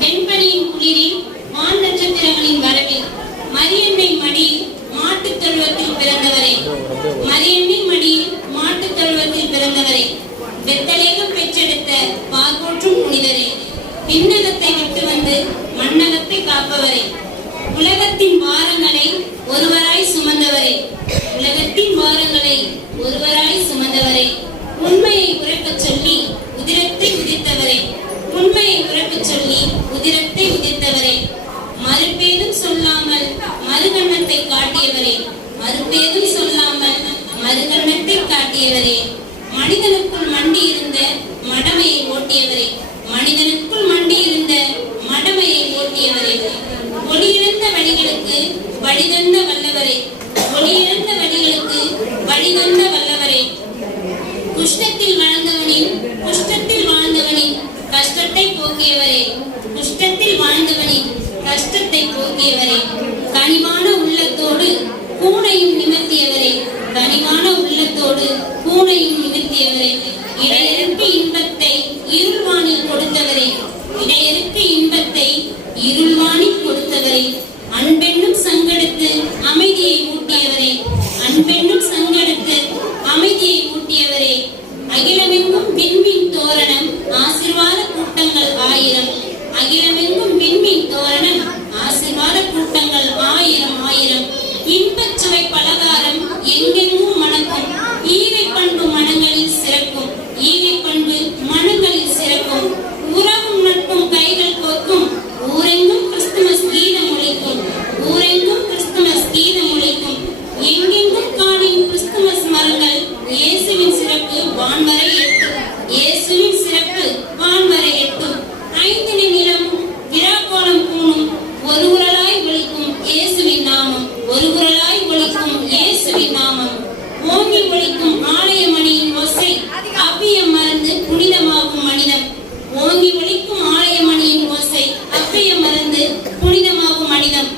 பெண்பணியின் குளிரில் வான் நட்சத்திரங்களின் வரவில் மரியன்னை மடியில் மாட்டுத் தொழுவத்தில் பிறந்தவரே மரியன்னை மடியில் மாட்டுத் தொழுவத்தில் பிறந்தவரே வெத்தலேகம் பெற்றெடுத்த பார்ப்போற்றும் புனிதரே விண்ணகத்தை விட்டு வந்து மண்ணகத்தை காப்பவரே. உலகத்தின் பாரங்களை ஒருவராய் சுமந்தவரே உலகத்தின் பாரங்களை ஒருவராய் சுமந்தவரே உண்மையை உரைக்கச் சொல்லி உதிரத்தை உதித்தவரே உண்மையை உரைக்கச் சொல்லி உதிரத்தை உதித்தவரே. மறுபேதும் சொல்லாமல் மறுகண்ணத்தை காட்டியவரே மறுபேதும் சொல்லாமல் மறுகண்ணத்தை காட்டியவரே. மனிதனுக்குள் மண்டி இருந்த மடமையை ஓட்டியவரே மனிதனுக்குள் மண்டி இருந்த மடமையை ஓட்டியவரே. ஒளியிழந்த வழிகளுக்கு வழிதந்த வல்லவரே ஒளியிழந்த வழிகளுக்கு வழிதந்த வல்லவரே குஷ்டத்தில் வாழ்ந்தவனின் குஷ்டத்தில் வாழ்ந்தவனின் கஷ்டத்தை போக்கியவரே குஷ்டத்தில் வாழ்ந்தவனின் கஷ்டத்தை போக்கியவரே கனிவான உள்ளத்தோடு பூனையும் நிமித்தியவரே கனிவான உள்ளத்தோடு பூனையும் நிமித்தியவரே இடையறுப்பு இன்பத்தை இருள்வானில் கொடுத்தவரே இடையறுப்பு இன்பத்தை இருள்வானில் கொடுத்தவரே அன்பென்னும் சங்கடத்து அமைதியை ஊட்டியவரே அன்பென்னும் சங்கடத்து அமைதியை ஊட்டியவரே அகிலமெங்கும் விண்மீன் தோரணம் ஆசிர்வாத கூட்டங்கள் ஆயிரம். இன்பச்சுவை பலகாரம் எங்கெங்கும் மணக்கும். ஈவை பண்பு மனங்களில் சிறக்கும். ஈவை பண்பு மனங்களில் சிறக்கும். உறவும் நட்பும் கைகள் கோக்கும் ஊரெங்கும் கிறிஸ்துமஸ் கீதம் உழைக்கும் ஊரெங்கும் கிறிஸ்துமஸ் கீதம் உழைக்கும் எங்கெங்கும் காணின் கிறிஸ்துமஸ் மரங்கள் இயேசுவின் சிறப்பு வான்வரை கண்ணி ஒழிக்கும் ஆலய மணியின் ஒசை அவ்வியம் மறந்து புனிதமாகும் மனிதன். ஓங்கி ஒழிக்கும் ஆலய மணியின் ஒசை அவ்வியம் மறந்து புனிதமாகும் மனிதன்.